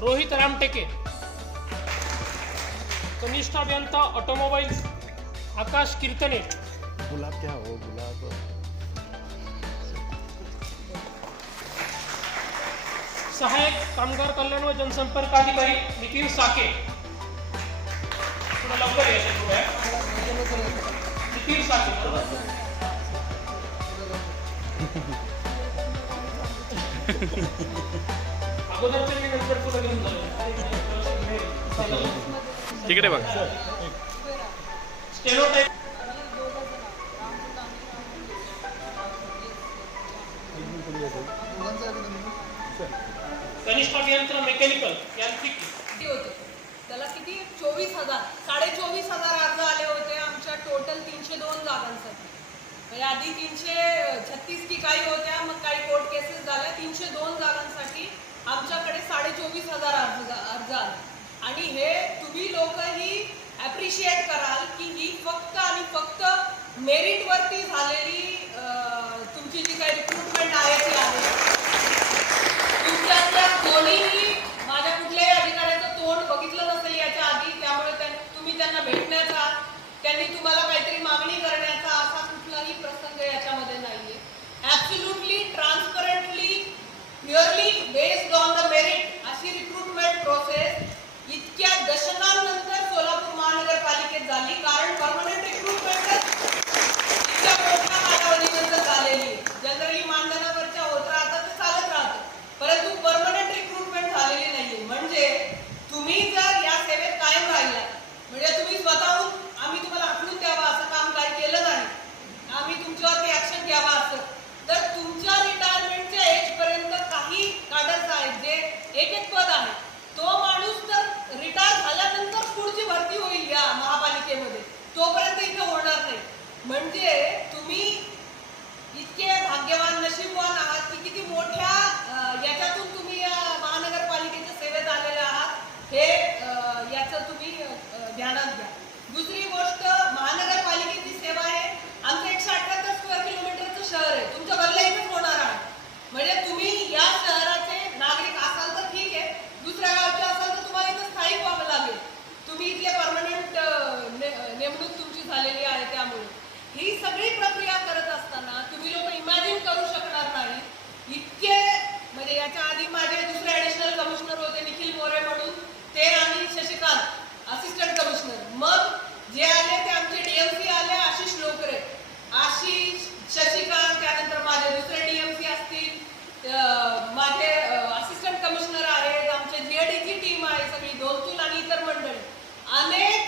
रोहित रामटेके कनिष्ठ अभियंता ऑटोमोबाईल्स आकाश कीर्तने. गुलाब क्या हो गुलाब? सहाय्यक कामगार कल्याण व जनसंपर्क अधिकारी नितीन साके. थोडं लवकर नितीन साके बरोबर? मी नंतर घेऊन जाईल तिकडे बघ. स्टेनोटाईप कनिष्ठ अभियंता मेकॅनिकल यांत्रिकी किती? होते? त्याला किती? चोवीस हजार. साडे चोवीस हजार अर्ज आले होते आमच्या टोटल तीनशे दोन जागांसाठी. म्हणजे आधी तीनशे छत्तीस की काही होत्या मग काही कोर्ट केसेस झाल्या. तीनशे दोन जागांसाठी चोवीस हजार अर्ज अर्ज आले. आणि हे तुम्ही लोकही ॲप्रिशिएट कराल की ही फक्त आणि फक्त मेरिटवरती झालेली तुमची जी काही रिक्रुटमेंट आहे ती आहे. तुमच्यातल्या कोणीही माझ्या कुठल्याही अधिकाऱ्याचं तोंड बघितलं नसेल याच्या आधी त्यामुळे तुम्ही त्यांना भेटण्याचा त्यांनी तुम्हाला काहीतरी मागणी करण्याचा असा कुठलाही प्रसंग याच्यामध्ये नाहीये. ॲब्सुल्युटली ट्रान्सपरंटली प्युअरली म्हणजे तुम्ही इतके भाग्यवान नशीबवान आहात की किती मोठ्या याच्यातून तुम्ही महानगरपालिकेच्या सेवेत आलेले आहात. हे याचं तुम्ही ध्यानात घ्या. सगळी प्रक्रिया करत असताना तुम्ही लोक इमॅजिन करू शकणार नाही. इतके म्हणजे याच्या आधी माझे दुसरे ॲडिशनल कमिशनर होते निखिल मोरे म्हणून. ते आणि शशिकांत असिस्टंट कमिशनर मग जे आले ते आमचे डीएमसी आले आशिष लोकरे. आशिष शशिकांत त्यानंतर माझे दुसरे डीएमसी असतील. माझे असिस्टंट कमिशनर आहेत. आमचे जीएडीची टीम आहे सगळी दोन आणि इतर मंडळी. अनेक